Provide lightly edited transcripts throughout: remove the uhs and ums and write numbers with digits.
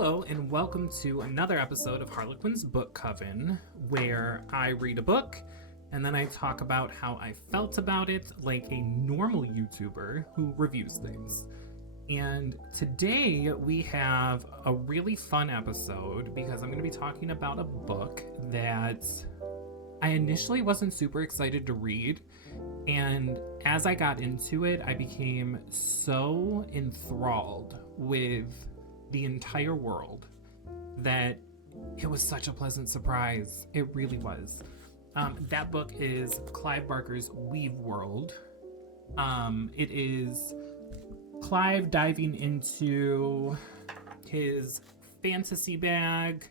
Hello, and welcome to another episode of Harlequin's Book Coven, where I read a book and then I talk about how I felt about it like a normal YouTuber who reviews things. And today we have a really fun episode because I'm going to be talking about a book that I initially wasn't super excited to read. And as I got into it, I became so enthralled with the entire world that it was such a pleasant surprise. It really was. That book is Clive Barker's Weaveworld. It is Clive diving into his fantasy bag.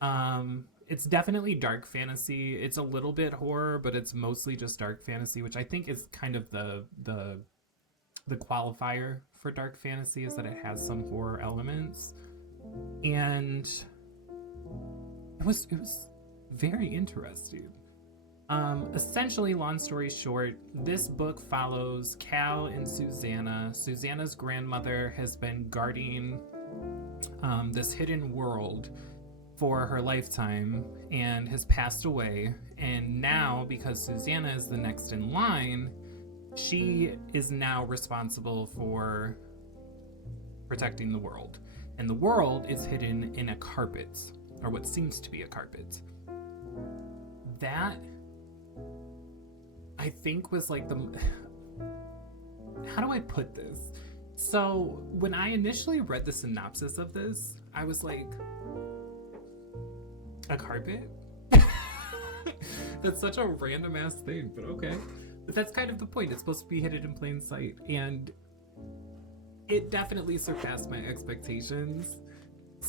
It's definitely dark fantasy. It's a little bit horror, but it's mostly just dark fantasy, which I think is kind of the qualifier for dark fantasy, is that it has some horror elements. And it was very interesting. Essentially, long story short, this book follows Cal and Susanna. Susanna's grandmother has been guarding this hidden world for her lifetime and has passed away. And now, because Susanna is the next in line, she is now responsible for protecting the world. And the world is hidden in a carpet, or what seems to be a carpet. That, I think, was like the... How do I put this? So, when I initially read the synopsis of this, I was like, a carpet? That's such a random ass thing, but okay. But that's kind of the point. It's supposed to be hidden in plain sight. And it definitely surpassed my expectations.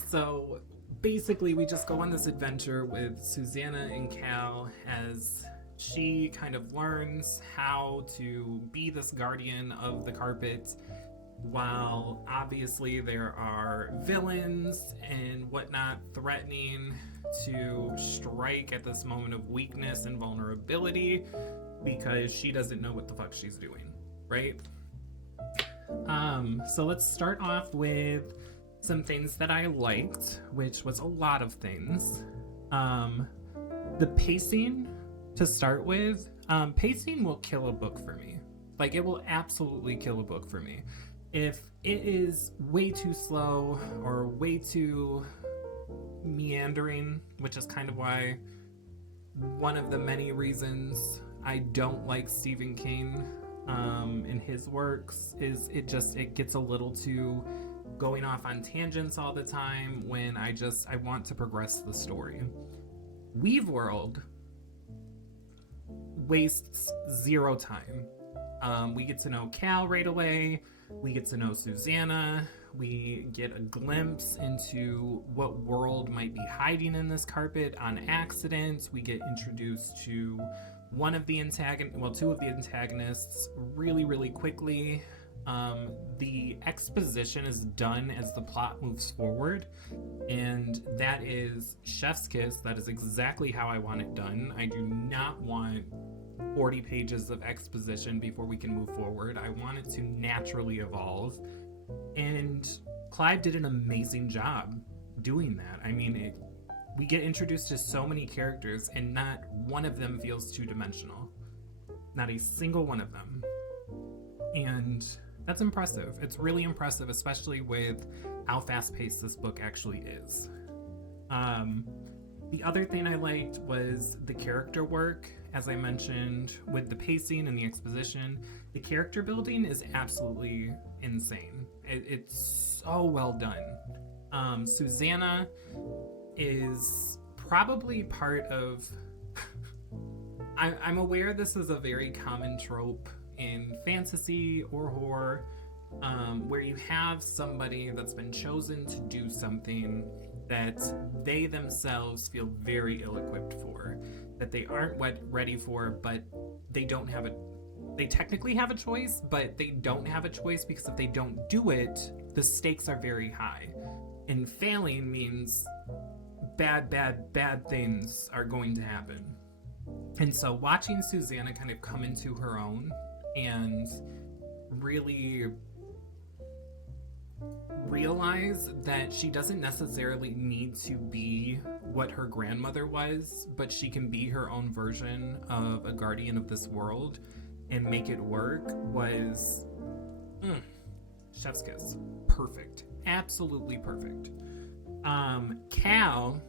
So basically, we just go on this adventure with Susanna and Cal as she kind of learns how to be this guardian of the carpet, while obviously there are villains and whatnot threatening to strike at this moment of weakness and vulnerability because she doesn't know what the fuck she's doing, right? So let's start off with some things that I liked, which was a lot of things. The pacing, to start with, pacing will kill a book for me. Like, it will absolutely kill a book for me. If it is way too slow or way too meandering, which is kind of why one of the many reasons I don't like Stephen King in his works is it gets a little too going off on tangents all the time when I want to progress the story. Weaveworld wastes zero time. We get to know Cal right away. We get to know Susanna. We get a glimpse into what world might be hiding in this carpet on accident. We get introduced to two of the antagonists really, really quickly. The exposition is done as the plot moves forward, and that is chef's kiss. That is exactly how I want it done. I do not want 40 pages of exposition before we can move forward. I want it to naturally evolve. And Clive did an amazing job doing that. I mean, we get introduced to so many characters, and not one of them feels two-dimensional. Not a single one of them. And that's impressive. It's really impressive, especially with how fast-paced this book actually is. The other thing I liked was the character work. As I mentioned, with the pacing and the exposition, the character building is absolutely insane. It's so well done. Susanna is probably part of... I'm aware this is a very common trope in fantasy or horror, where you have somebody that's been chosen to do something that they themselves feel very ill-equipped for, that they aren't ready for, but they technically have a choice, but they don't have a choice because if they don't do it, the stakes are very high. And failing means bad things are going to happen. And so watching Susanna kind of come into her own and really realize that she doesn't necessarily need to be what her grandmother was, but she can be her own version of a guardian of this world and make it work was chef's kiss. Perfect. Absolutely perfect. Cal,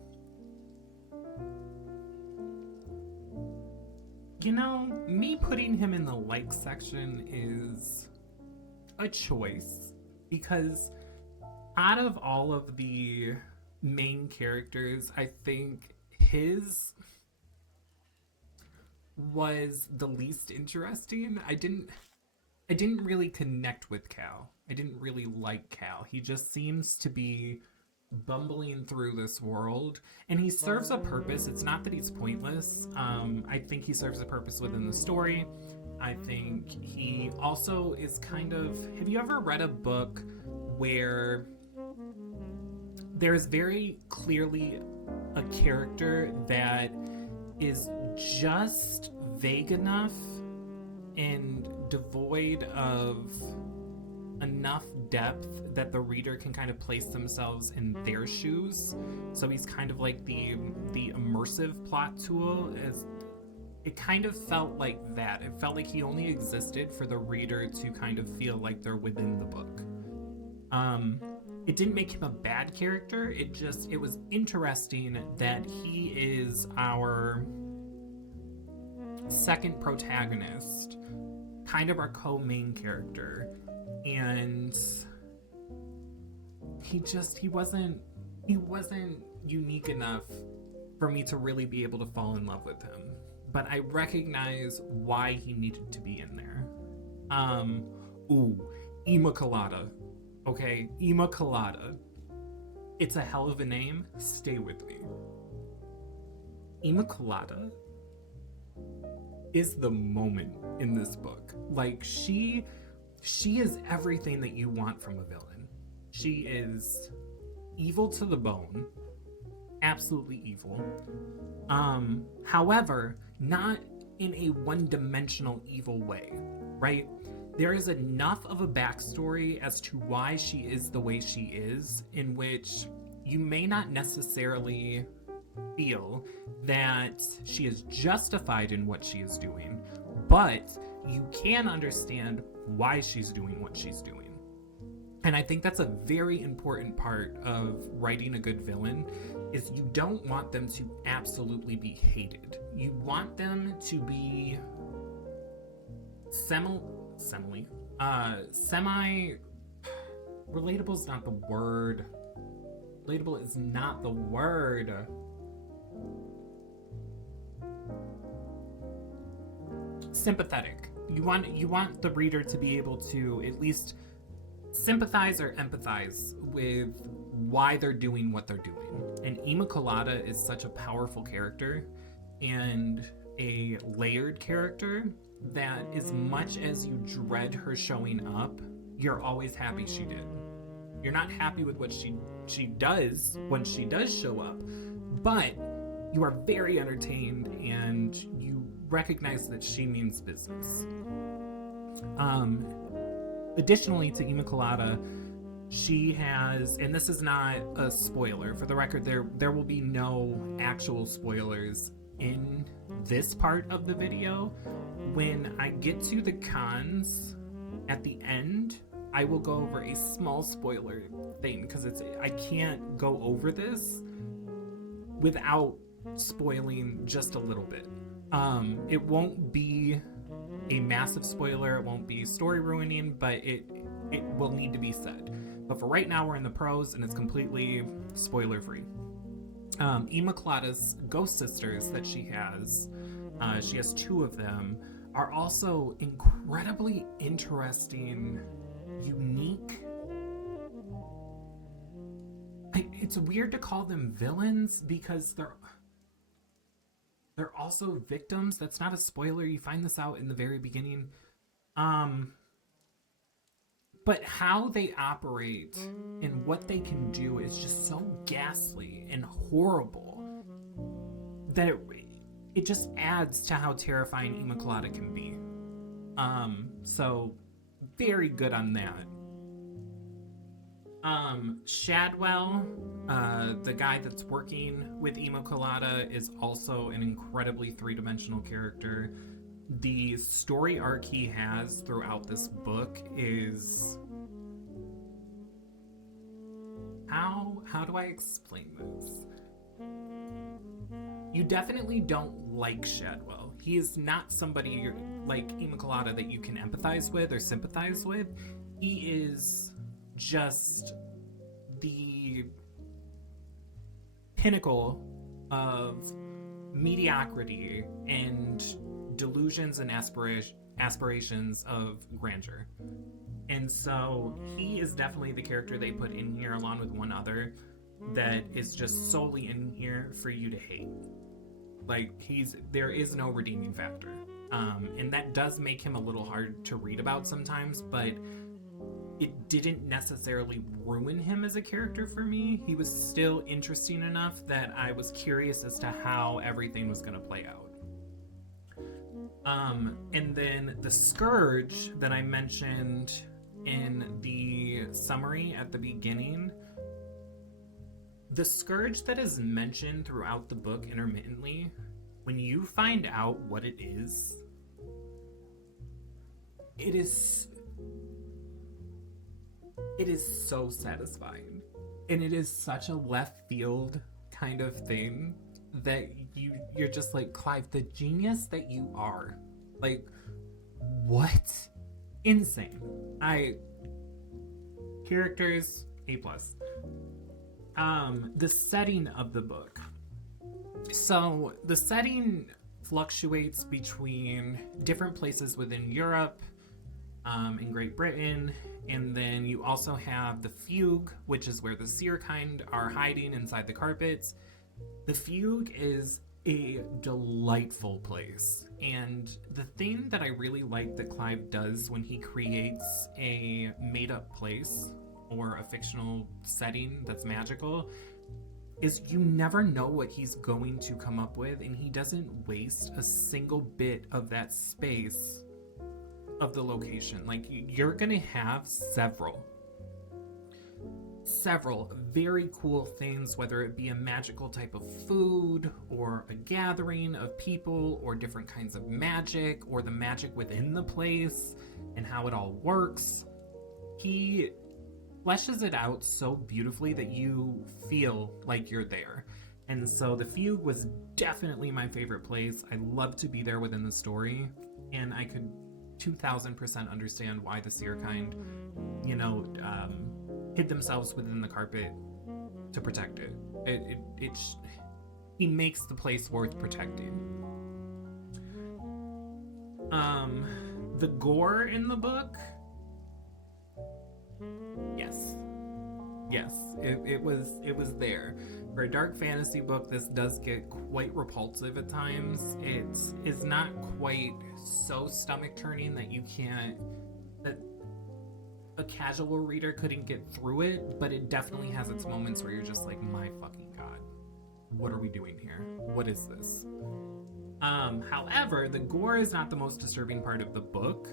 you know, me putting him in the like section is a choice, because out of all of the main characters, I think his was the least interesting. I didn't really connect with Cal. I didn't really like Cal. He just seems to be bumbling through this world, and he serves a purpose. It's not that he's pointless. I think he serves a purpose within the story. I think he also is kind of... Have you ever read a book where there's very clearly a character that is just vague enough and devoid of enough depth that the reader can kind of place themselves in their shoes? So he's kind of like the immersive plot tool. As it kind of felt like that. It felt like he only existed for the reader to kind of feel like they're within the book. It didn't make him a bad character. It was interesting that he is our second protagonist, kind of our co-main character, and he wasn't unique enough for me to really be able to fall in love with him. But I recognize why he needed to be in there. Immaculata. Okay, Immaculata. It's a hell of a name. Stay with me. Immaculata is the moment in this book. Like, she is everything that you want from a villain. She is evil to the bone. Absolutely evil. However, not in a one-dimensional evil way, right? There is enough of a backstory as to why she is the way she is, in which you may not necessarily feel that she is justified in what she is doing, but you can understand why she's doing what she's doing. And I think that's a very important part of writing a good villain, is you don't want them to absolutely be hated. You want them to be semi relatable is not the word. Relatable is not the word. Sympathetic. You want the reader to be able to at least sympathize or empathize with why they're doing what they're doing. And Immaculata is such a powerful character and a layered character that as much as you dread her showing up, you're always happy she did. You're not happy with what she does when she does show up, but you are very entertained and you recognize that she means business. Additionally to Immaculata, she has, and this is not a spoiler, for the record, there will be no actual spoilers in this part of the video. When I get to the cons at the end, I will go over a small spoiler thing, because I can't go over this without spoiling just a little bit. It won't be a massive spoiler, it won't be story ruining, but it will need to be said. But for right now, we're in the pros and it's completely spoiler free. Immaculata's ghost sisters that she has two of them, are also incredibly interesting, unique. It's weird to call them villains because they're also victims. That's not a spoiler. You find this out in the very beginning. But how they operate and what they can do is just so ghastly and horrible that it just adds to how terrifying Immaculata can be. So very good on that. Shadwell, the guy that's working with Immaculata, is also an incredibly three-dimensional character. The story arc he has throughout this book is... How do I explain this? You definitely don't like Shadwell. He is not somebody like Immaculata that you can empathize with or sympathize with. He is just the pinnacle of mediocrity and delusions and aspirations of grandeur. And so he is definitely the character they put in here along with one other that is just solely in here for you to hate. Like, there is no redeeming factor. And that does make him a little hard to read about sometimes, but it didn't necessarily ruin him as a character for me. He was still interesting enough that I was curious as to how everything was going to play out. And then the Scourge that I mentioned in the summary at the beginning, the Scourge that is mentioned throughout the book intermittently, when you find out what it is so satisfying. And it is such a left field kind of thing that you're just like, Clive, the genius that you are. Like, what? Insane. Characters, A+. The setting of the book. So the setting fluctuates between different places within Europe, in Great Britain, and then you also have the Fugue, which is where the Seerkind are hiding inside the carpets. The Fugue is a delightful place, and the thing that I really like that Clive does when he creates a made-up place or a fictional setting that's magical is you never know what he's going to come up with, and he doesn't waste a single bit of that space of the location. Like, you're gonna have several very cool things, whether it be a magical type of food or a gathering of people or different kinds of magic or the magic within the place and how it all works. He fleshes it out so beautifully that you feel like you're there. And so the Fugue was definitely my favorite place. I love to be there within the story, and I could 2000% understand why the Seerkind, hid themselves within the carpet to protect it. He makes the place worth protecting. The gore in the book, yes, it was there. For a dark fantasy book, this does get quite repulsive at times. It is not quite so stomach turning that a casual reader couldn't get through it, but it definitely has its moments where you're just like, my fucking god, what are we doing here? What is this? However, the gore is not the most disturbing part of the book.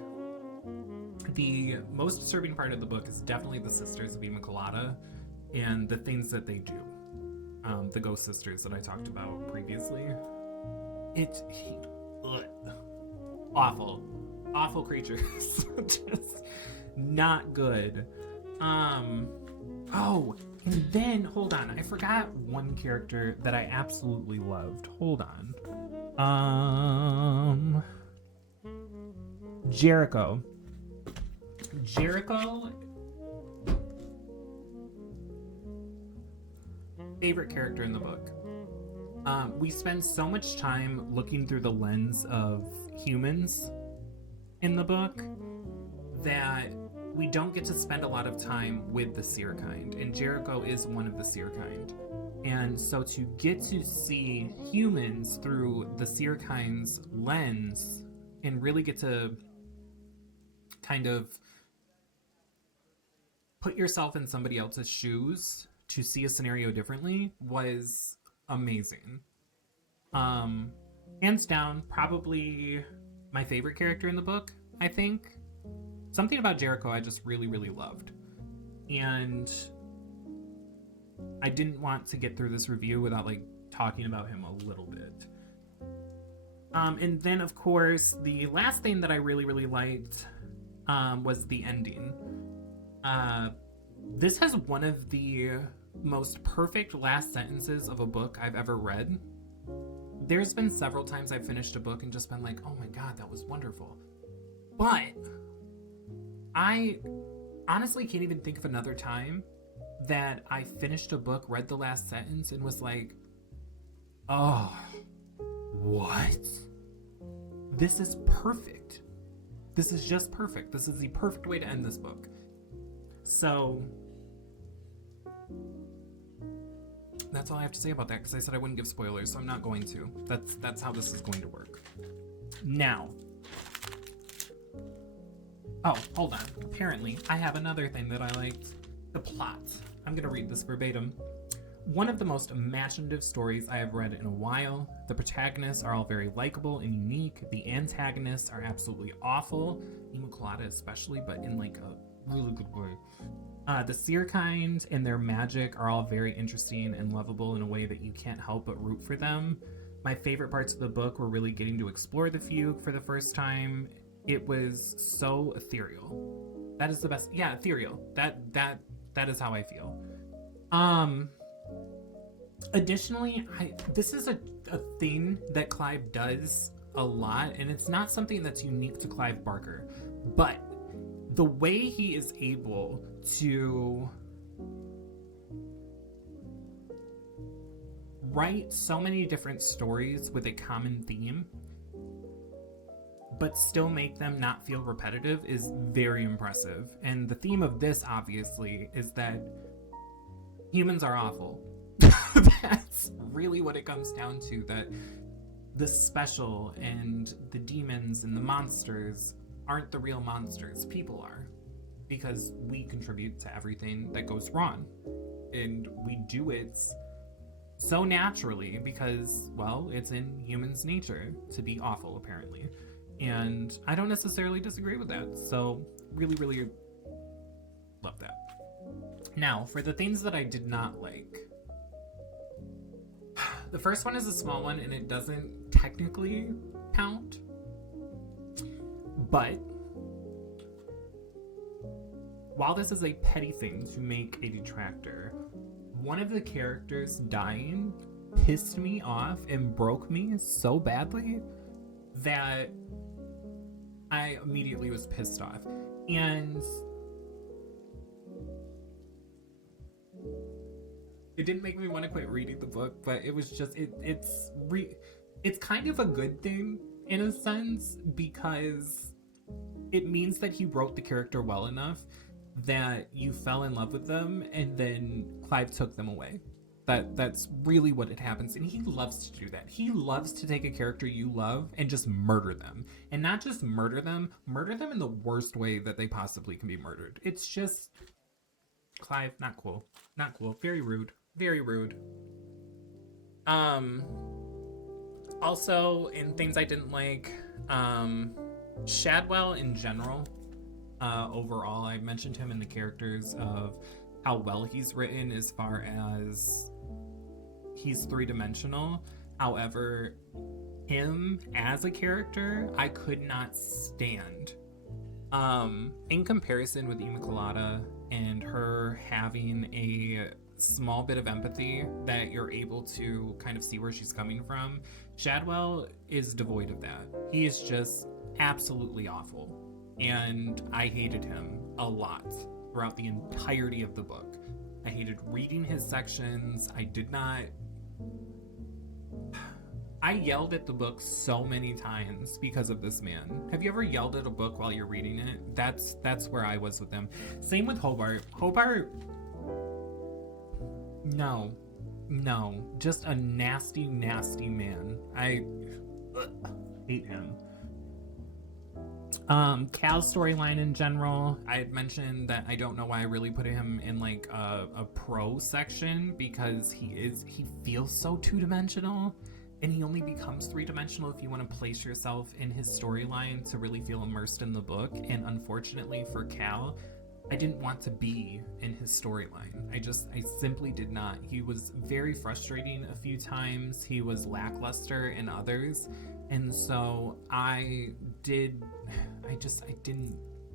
The most disturbing part of the book is definitely the Sisters of Immaculata and the things that they do. The Ghost Sisters that I talked about previously. Awful creatures. Just not good. Oh, and then, hold on, I forgot one character that I absolutely loved. Hold on. Jericho, favorite character in the book. We spend so much time looking through the lens of humans in the book that we don't get to spend a lot of time with the Seerkind, and Jericho is one of the Seerkind. And so to get to see humans through the Seerkind's lens and really get to kind of put yourself in somebody else's shoes to see a scenario differently was amazing. Hands down, probably my favorite character in the book, I think. Something about Jericho I just really, really loved. And I didn't want to get through this review without like talking about him a little bit. And then of course the last thing that I really, really liked was the ending. This has one of the most perfect last sentences of a book I've ever read. There's been several times I've finished a book and just been like, oh my god, that was wonderful. But I honestly can't even think of another time that I finished a book, read the last sentence, and was like, oh, what? This is perfect. This is just perfect. This is the perfect way to end this book. So that's all I have to say about that, because I said I wouldn't give spoilers, so I'm not going to. That's how this is going to work. Now, oh, hold on. Apparently, I have another thing that I liked. The plot. I'm going to read this verbatim. One of the most imaginative stories I have read in a while. The protagonists are all very likable and unique. The antagonists are absolutely awful. Immaculata especially, but in like a really good way. The seer kind and their magic are all very interesting and lovable in a way that you can't help but root for them. My favorite parts of the book were really getting to explore the fugue for the first time. It was so ethereal. That is the best. Yeah, ethereal. That is how I feel. Additionally, this is a thing that Clive does a lot, and it's not something that's unique to Clive Barker, but the way he is able to write so many different stories with a common theme, but still make them not feel repetitive is very impressive. And the theme of this, obviously, is that humans are awful. That's really what it comes down to, that the special and the demons and the monsters aren't the real monsters. People are. Because we contribute to everything that goes wrong. And we do it so naturally because, well, it's in humans' nature to be awful, apparently. And I don't necessarily disagree with that. So, really, really love that. Now, for the things that I did not like. The first one is a small one, and it doesn't technically count. But while this is a petty thing to make a detractor, one of the characters dying pissed me off and broke me so badly that I immediately was pissed off. And it didn't make me want to quit reading the book, but it was just, it's kind of a good thing in a sense, because it means that he wrote the character well enough that you fell in love with them, and then Clive took them away. That's really what it happens, and he loves to do that. He loves to take a character you love and just murder them. And not just murder them in the worst way that they possibly can be murdered. It's just, Clive, not cool. Not cool. Very rude. Very rude. Also, in things I didn't like, Shadwell in general, overall, I mentioned him in the characters of how well he's written as far as he's three-dimensional. However, him as a character, I could not stand. In comparison with Immaculata and her having a small bit of empathy that you're able to kind of see where she's coming from, Shadwell is devoid of that. He is just absolutely awful. And I hated him a lot throughout the entirety of the book. I hated reading his sections. I yelled at the book so many times because of this man. Have you ever yelled at a book while you're reading it? That's where I was with him. Same with Hobart. Hobart, no, just a nasty, nasty man. I hate him. Cal's storyline in general, I had mentioned that I don't know why I really put him in like a pro section, because he feels so two-dimensional, and he only becomes three-dimensional if you want to place yourself in his storyline to really feel immersed in the book. And unfortunately for Cal, I didn't want to be in his storyline. I simply did not. He was very frustrating a few times. He was lackluster in others. And so I didn't,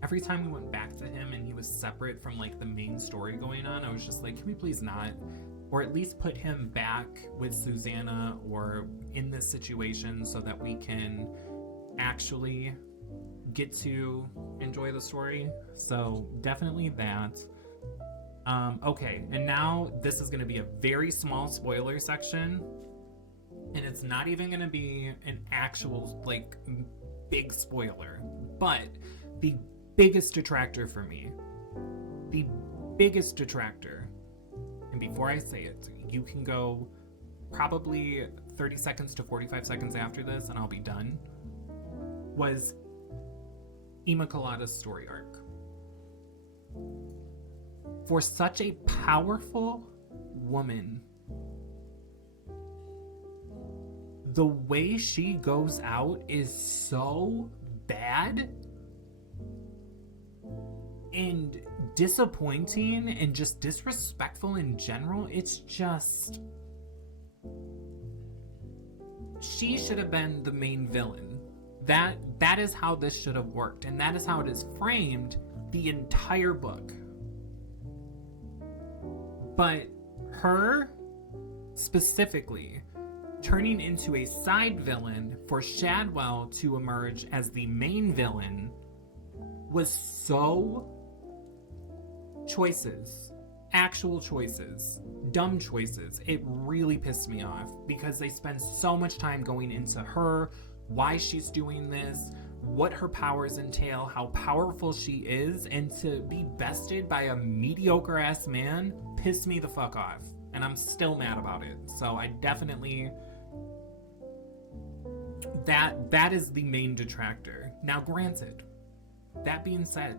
every time we went back to him and he was separate from like the main story going on, I was just like, can we please not? Or at least put him back with Susanna or in this situation so that we can actually get to enjoy the story. So definitely that. Okay, and now this is going to be a very small spoiler section, and it's not even going to be an actual like big spoiler, but the biggest detractor for me, the biggest detractor, and before I say it, you can go probably 30 seconds to 45 seconds after this and I'll be done, was Immaculada's story arc. For such a powerful woman, the way she goes out is so bad and disappointing and just disrespectful in general. It's just, she should have been the main villain. That is how this should have worked, and that is how it is framed the entire book. But her specifically turning into a side villain for Shadwell to emerge as the main villain was so actual choices, dumb choices. It really pissed me off because they spend so much time going into her, why she's doing this, what her powers entail, how powerful she is, and to be bested by a mediocre ass man pissed me the fuck off, and I'm still mad about it. So I definitely, that is the main detractor. Now granted, that being said,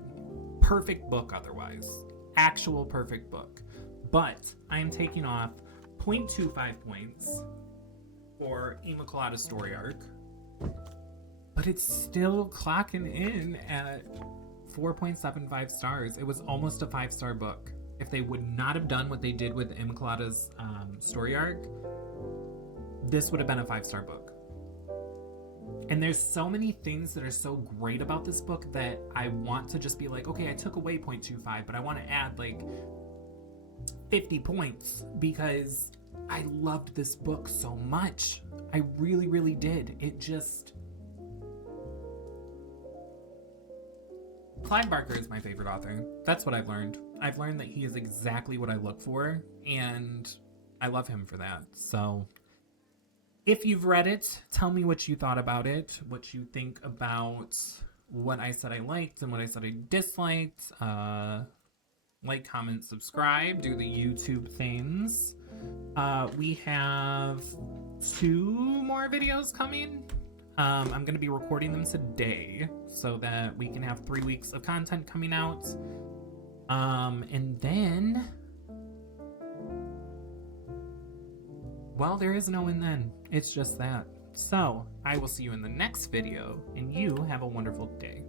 perfect book otherwise, actual perfect book, but I am taking off 0.25 points for Immaculada's story arc, but it's still clocking in at 4.75 stars. It was almost a 5-star book. If they would not have done what they did with Immaculada's story arc, this would have been a 5-star book. And there's so many things that are so great about this book that I want to just be like, okay, I took away 0.25, but I want to add like 50 points because I loved this book so much. I really, really did. It just... Clive Barker is my favorite author. That's what I've learned. I've learned that he is exactly what I look for, and I love him for that. So if you've read it, tell me what you thought about it, what you think about what I said I liked and what I said I disliked. Like, comment, subscribe, do the YouTube things. We have 2 more videos coming. I'm going to be recording them today so that we can have 3 weeks of content coming out. And then, well, there is no and then. It's just that. So I will see you in the next video, and you have a wonderful day.